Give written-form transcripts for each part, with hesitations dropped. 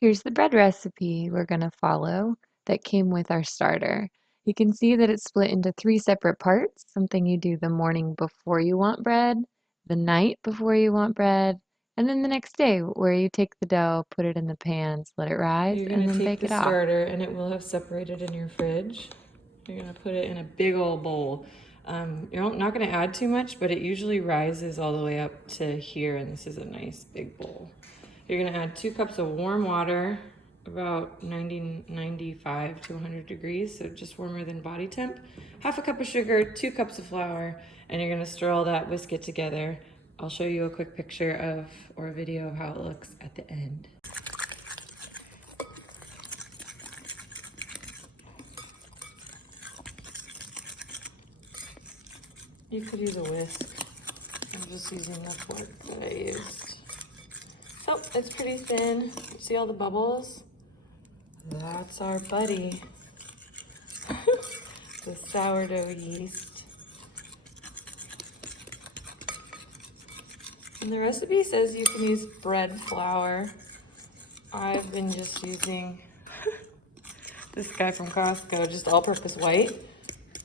Here's the bread recipe we're going to follow that came with our starter. You can see that it's split into three separate parts, something you do the morning before you want bread, the night before you want bread, and then the next day where you take the dough, put it in the pans, let it rise, You're and gonna then take bake the it off. starter and it will have separated in your fridge. You're gonna put it in a big old bowl. You're not gonna add too much, but it usually rises all the way up to here, and this is a nice big bowl. You're gonna add 2 cups of warm water, about 95 to 100 degrees, so just warmer than body temp. Half a cup of sugar, 2 cups of flour, and you're gonna stir all that, whisk it together. I'll show you a quick picture of, or a video of how it looks at the end. You could use a whisk. I'm just using the fork that I used. So it's pretty thin. You see all the bubbles? That's our buddy. The sourdough yeast. And the recipe says you can use bread flour. I've been just using this guy from Costco, just all-purpose white.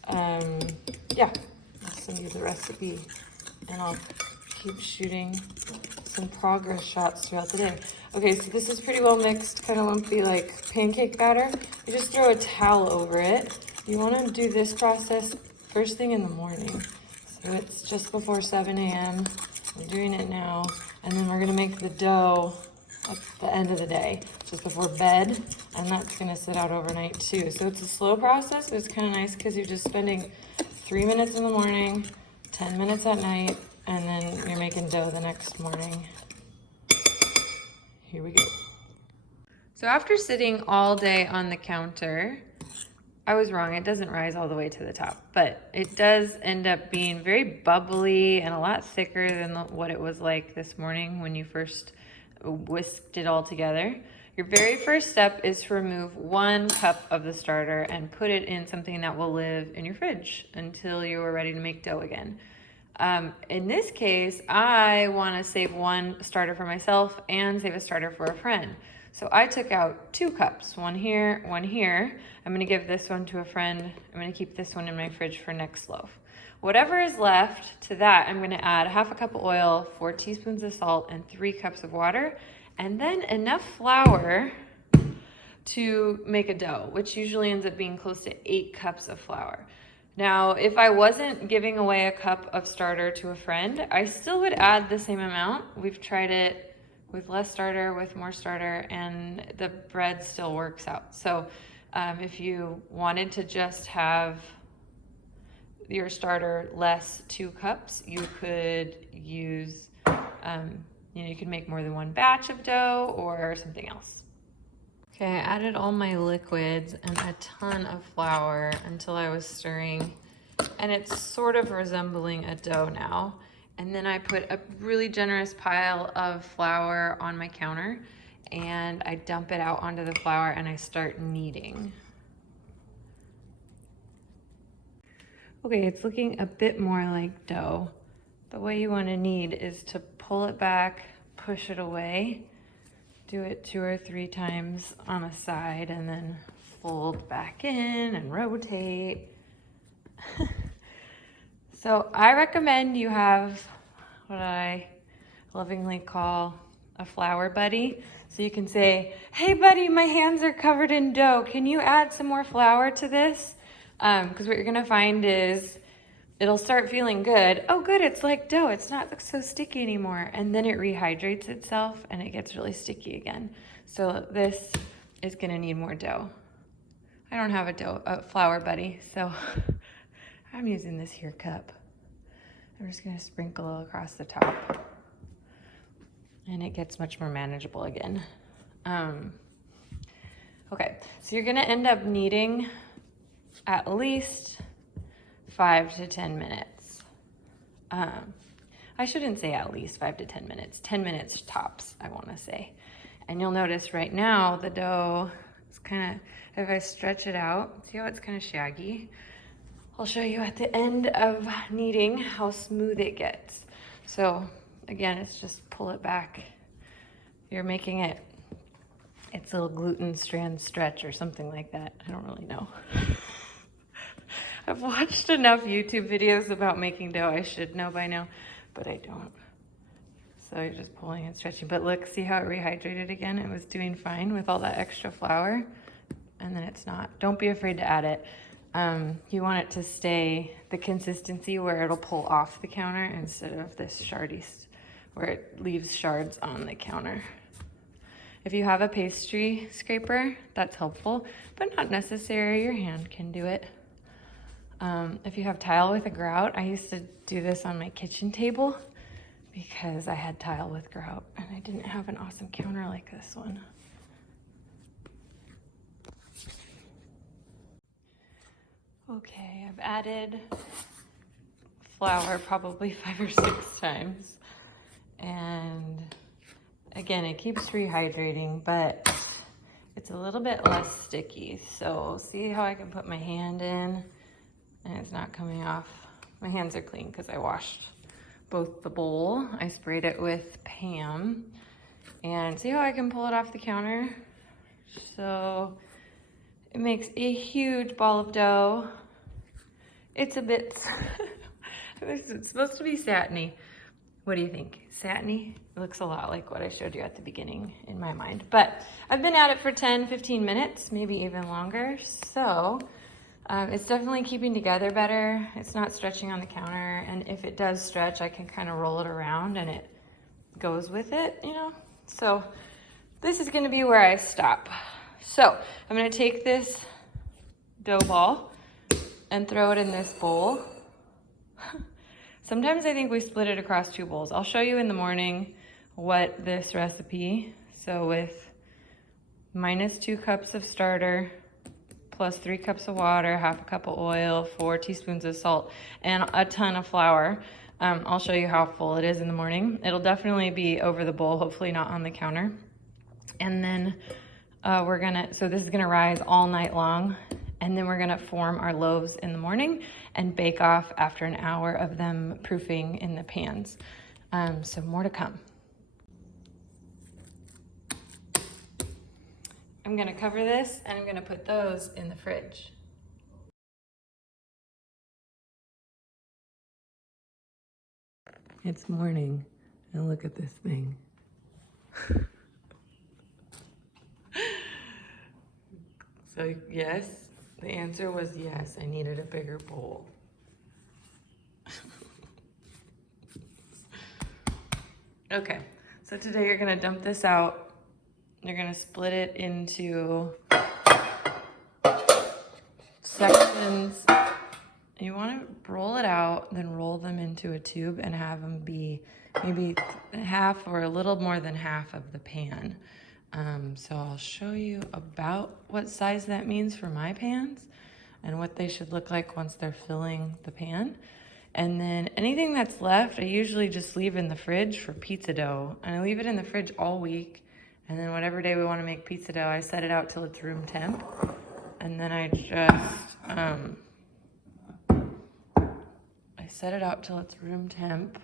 Yeah, I'll send you the recipe and I'll keep shooting some progress shots throughout the day. Okay, so this is pretty well mixed, kind of lumpy like pancake batter. You just throw a towel over it. You want to do this process first thing in the morning. So it's just before 7 a.m. I'm doing it now. And then we're gonna make the dough at the end of the day, just before bed. And that's gonna sit out overnight too. So it's a slow process, but it's kind of nice because you're just spending 3 minutes in the morning, 10 minutes at night, and then you're making dough the next morning. Here we go. So after sitting all day on the counter, I was wrong, it doesn't rise all the way to the top, but it does end up being very bubbly and a lot thicker than what it was like this morning when you first whisked it all together. Your very first step is to remove 1 cup of the starter and put it in something that will live in your fridge until you are ready to make dough again. In this case, I want to save 1 starter for myself and save a starter for a friend. So I took out 2 cups, one here, one here. I'm going to give this one to a friend. I'm going to keep this one in my fridge for next loaf. Whatever is left to that, I'm going to add half a cup of oil, 4 teaspoons of salt, and 3 cups of water, and then enough flour to make a dough, which usually ends up being close to 8 cups of flour. Now, if I wasn't giving away a cup of starter to a friend, I still would add the same amount. We've tried it with less starter, with more starter, and the bread still works out. So if you wanted to just have your starter less 2 cups, you could use, you could make more than 1 batch of dough or something else. Okay, I added all my liquids and a ton of flour until I was stirring, and it's sort of resembling a dough now. And then I put a really generous pile of flour on my counter, and I dump it out onto the flour and I start kneading. Okay, it's looking a bit more like dough. The way you want to knead is to pull it back, push it away, do it 2 or 3 times on a side, and then fold back in and rotate. So I recommend you have what I lovingly call a flour buddy. So you can say, hey buddy, my hands are covered in dough. Can you add some more flour to this? Because what you're gonna find is it'll start feeling good. Oh good, it's like dough. It's not so sticky anymore. And then it rehydrates itself and it gets really sticky again. So this is gonna need more dough. I don't have a flour buddy, so I'm using this here cup. I'm just gonna sprinkle across the top and it gets much more manageable again. Okay, so you're gonna end up kneading at least 5 to 10 minutes. I shouldn't say at least 5 to 10 minutes, 10 minutes tops, I wanna say. And you'll notice right now the dough is kind of, if I stretch it out, see how it's kind of shaggy? I'll show you at the end of kneading how smooth it gets. So again, it's just pull it back. You're making it It's a little gluten strand stretch or something like that. I don't really know. I've watched enough YouTube videos about making dough. I should know by now, but I don't. So you're just pulling and stretching. But look, see how it rehydrated again? It was doing fine with all that extra flour, and then it's not. Don't be afraid to add it. You want it to stay the consistency where it'll pull off the counter instead of this shardy, where it leaves shards on the counter. If you have a pastry scraper, that's helpful, but not necessary. Your hand can do it. If you have tile with a grout, I used to do this on my kitchen table because I had tile with grout and I didn't have an awesome counter like this one. Okay, I've added flour probably 5 or 6 times. And again, it keeps rehydrating, but it's a little bit less sticky. So see how I can put my hand in and it's not coming off. My hands are clean because I washed both the bowl. I sprayed it with Pam. And see how I can pull it off the counter? So it makes a huge ball of dough. It's a bit, it's supposed to be satiny. What do you think? Satiny? It looks a lot like what I showed you at the beginning in my mind. But I've been at it for 10, 15 minutes, maybe even longer. So it's definitely keeping together better. It's not stretching on the counter. And if it does stretch, I can kind of roll it around and it goes with it, you know? So this is gonna be where I stop. So I'm gonna take this dough ball and throw it in this bowl. Sometimes I think we split it across 2 bowls. I'll show you in the morning what this recipe, so with -2 cups of starter, plus 3 cups of water, half a cup of oil, 4 teaspoons of salt, and a ton of flour. I'll show you how full it is in the morning. It'll definitely be over the bowl, hopefully not on the counter. And then so this is gonna rise all night long, and then we're gonna form our loaves in the morning and bake off after an hour of them proofing in the pans. So more to come. I'm gonna cover this and I'm gonna put those in the fridge. It's morning and look at this thing. So yes, the answer was yes, I needed a bigger bowl. Okay, so today you're gonna dump this out. You're gonna split it into sections. You wanna roll it out, then roll them into a tube and have them be maybe half or a little more than half of the pan. So I'll show you about what size that means for my pans and what they should look like once they're filling the pan. And then anything that's left, I usually just leave in the fridge for pizza dough. And I leave it in the fridge all week. And then whatever day we want to make pizza dough, I set it out till it's room temp. And then I set it out till it's room temp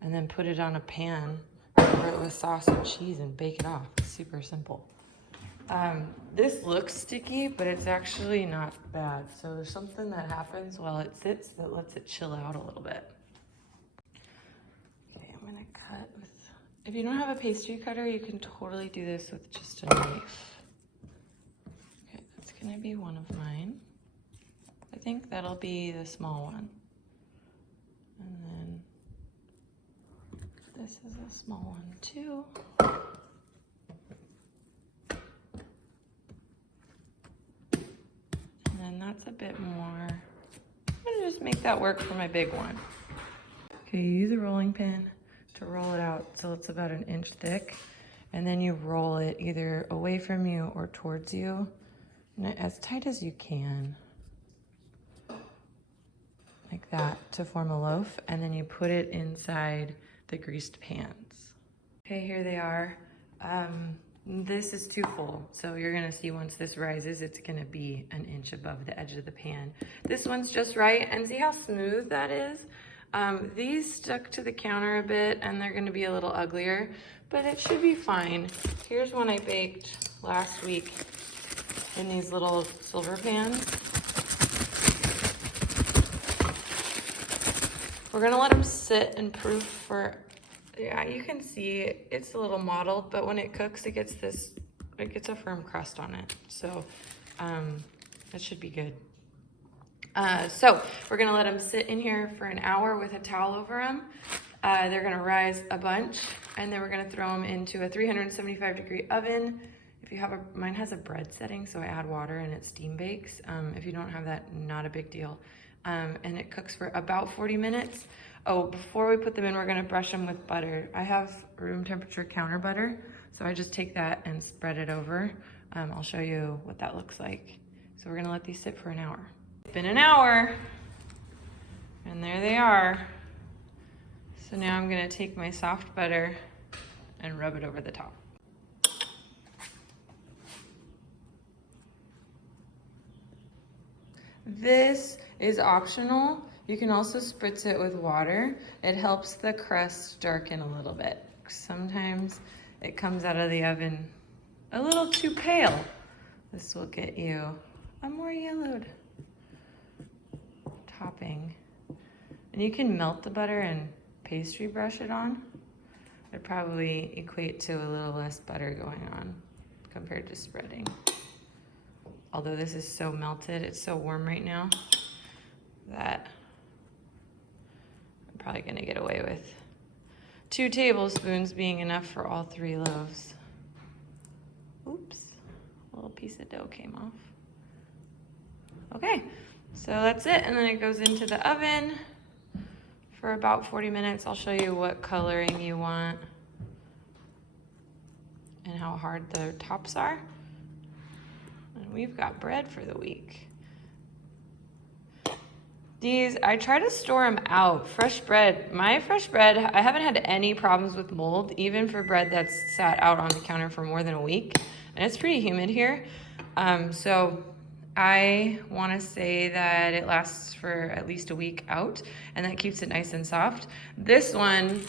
and then put it on a pan, cover it with sauce and cheese and bake it off. It's super simple. This looks sticky, but it's actually not bad. So there's something that happens while it sits that lets it chill out a little bit. Okay, I'm gonna cut with, if you don't have a pastry cutter, you can totally do this with just a knife. Okay, that's gonna be one of mine. I think that'll be the small one. And then this is a small one too. And then that's a bit more. I'm gonna just make that work for my big one. Okay, you use a rolling pin to roll it out till it's about 1 inch thick. And then you roll it either away from you or towards you, and as tight as you can. Like that, to form a loaf, and then you put it inside the greased pans. Okay, here they are. This is too full, so you're gonna see once this rises, it's gonna be 1 inch above the edge of the pan. This one's just right, and see how smooth that is? These stuck to the counter a bit, and they're gonna be a little uglier, but it should be fine. Here's one I baked last week in these little silver pans. We're gonna let them sit and proof for, yeah, you can see it's a little mottled, but when it cooks, it gets a firm crust on it. So that should be good. So we're gonna let them sit in here for an hour with a towel over them. They're gonna rise a bunch, and then we're gonna throw them into a 375-degree oven. If you have mine has a bread setting, so I add water and it steam bakes. If you don't have that, not a big deal. And it cooks for about 40 minutes. Oh, before we put them in, we're gonna brush them with butter. I have room temperature counter butter, so I just take that and spread it over. I'll show you what that looks like. So we're gonna let these sit for an hour. It's been an hour, and there they are. So now I'm gonna take my soft butter and rub it over the top. This is optional. You can also spritz it with water. It helps the crust darken a little bit. Sometimes it comes out of the oven a little too pale. This will get you a more yellowed topping. And you can melt the butter and pastry brush it on. It'd probably equate to a little less butter going on compared to spreading. Although this is so melted, it's so warm right now that I'm probably gonna get away with 2 tablespoons being enough for all 3 loaves. Oops, a little piece of dough came off. Okay, so that's it, and then it goes into the oven for about 40 minutes. I'll show you what coloring you want and how hard the tops are. And we've got bread for the week. These, I try to store them out. Fresh bread, my fresh bread, I haven't had any problems with mold, even for bread that's sat out on the counter for more than a week. And it's pretty humid here. So I wanna say that it lasts for at least a week out, and that keeps it nice and soft. This one,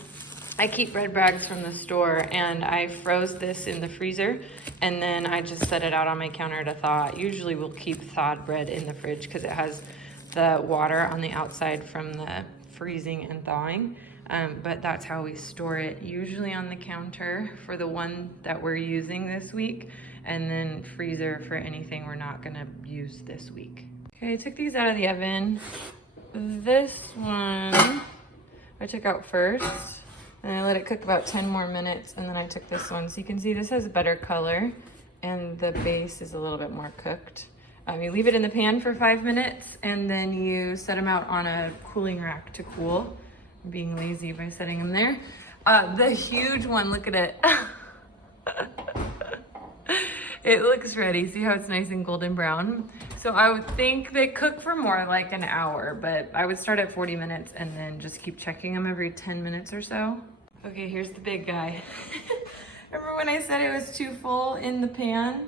I keep bread bags from the store, and I froze this in the freezer, and then I just set it out on my counter to thaw. Usually we'll keep thawed bread in the fridge because it has the water on the outside from the freezing and thawing. But that's how we store it, usually on the counter for the one that we're using this week, and then freezer for anything we're not gonna use this week. Okay, I took these out of the oven. This one I took out first, and I let it cook about 10 more minutes, and then I took this one. So you can see this has a better color, and the base is a little bit more cooked. You leave it in the pan for 5 minutes, and then you set them out on a cooling rack to cool. I'm being lazy by setting them there. The huge one, look at it. It looks ready. See how it's nice and golden brown? So I would think they cook for more like an hour, but I would start at 40 minutes and then just keep checking them every 10 minutes or so. Okay, here's the big guy. Remember when I said it was too full in the pan?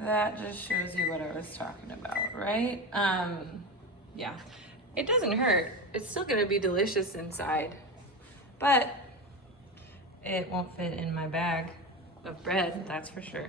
That just shows you what I was talking about, right? Yeah, it doesn't hurt. It's still gonna be delicious inside, but it won't fit in my bag of bread, that's for sure.